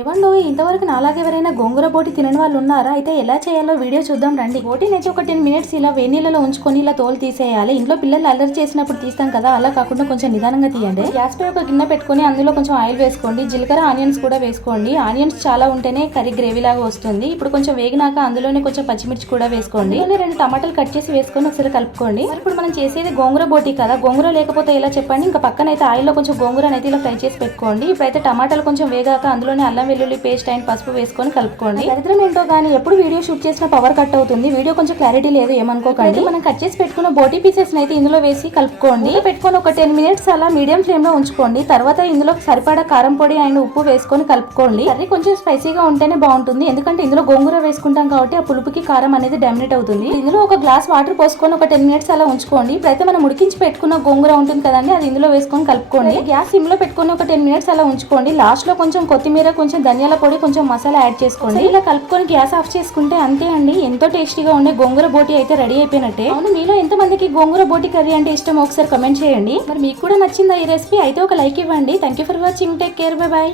ఏవండో ఇంతవరకు నాలాగే ఎవరైనా గోంగూర బోటి తినని వాళ్ళు ఉన్నారా? అయితే ఎలా చేయాలో వీడియో చూద్దాం రండి. బోటిని అయితే ఒక టెన్ మినిట్స్ ఇలా వేనీళ్ళలో నీళ్ళలో ఉంచుకొని ఇలా తోలు తీసేయాలి. ఇంట్లో పిల్లలు అల్లరి చేసినప్పుడు తీస్తాం కదా అలా కాకుండా కొంచెం నిదానంగా తీయండి. గ్యాస్ పై ఒక గిన్నె పెట్టుకొని అందులో కొంచెం ఆయిల్ వేసుకోండి. జీలకర్ర ఆనియన్స్ కూడా వేసుకోండి. ఆనియన్స్ చాలా ఉంటేనే కర్రీ గ్రేవీ లాగా వస్తుంది. ఇప్పుడు కొంచెం వేగినాక అందులోనే కొంచెం పచ్చిమిర్చి కూడా వేసుకోండి. రెండు టమాటాలు కట్ చేసి వేసుకొని ఒకసారి కలుపుకోండి. ఇప్పుడు మనం చేసేది గోంగూర బోటి కదా గోంగూర లేకపోతే ఎలా చెప్పండి? ఇంకా పక్కన అయితే ఆయిల్లో కొంచెం గోంగూర అయితే ఇలా ఫ్రై చేసి పెట్టుకోండి. ఇప్పుడైతే టమాటాలు కొంచెం వేగాక అందులోనే అల్లం వెల్లుల్లి పేస్ట్ అండ్ పసుపు వేసుకొని కలుపుకోండి. దరిద్రం ఏంటో కానీ ఎప్పుడు వీడియో షూట్ చేసిన పవర్ కట్ అవుతుంది. వీడియో కొంచెం క్లారిటీ లేదు ఏమనుకోకండి. మనం కట్ చేసి పెట్టుకున్న బోటీ పీసెస్ అయితే ఇందులో వేసి కలుపుకోండి. పెట్టుకొని ఒక టెన్ మినిట్స్ అలా మీడియం ఫ్లేమ్లో ఉంచుకోండి. తర్వాత ఇందులో సరిపడా కారం పొడి అండ్ ఉప్పు వేసుకొని కలుపుకోండి. కర్రీ కొంచెం స్పైసీగా ఉంటేనే బాగుంటుంది. ఎందుకంటే ఇందులో గోంగూర వేసుకుంటాం కాబట్టి ఆ పులుపుకి కారం అనేది డామినేట్ అవుతుంది. ఇందులో ఒక గ్లాస్ వాటర్ పోసుకొని ఒక టెన్ మినిట్స్ అలా ఉంచుకోండి. ఇప్పుడైతే మనం ఉడికించి పెట్టుకున్న గోంగూర ఉంటుంది కదండి అది ఇందులో వేసుకొని కలుపుకోండి. గ్యాస్ సిమ్లో పెట్టుకొని ఒక టెన్ మినిట్స్ అలా ఉంచుకోండి. లాస్ట్లో కొంచెం కొత్తిమీర కొంచెం ధనియాల పొడి కొంచెం మసాలా యాడ్ చేసుకోండి. ఇలా కలుపుకొని గ్యాస్ ఆఫ్ చేసుకుంటే అంతే అండి. ఎంతో టేస్టీగా ఉండే గోంగూర బోటి అయితే రెడీ అయిపోయినట్టే. అవును మీలో ఎంత మందికి గోంగూర బోటి కర్రీ అంటే ఇష్టం ఒకసారి కమెంట్ చేయండి. మరి మీకు కూడా నచ్చిందా ఈ రెసిపీ? అయితే ఒక లైక్ ఇవ్వండి. Thank you for watching take care bye bye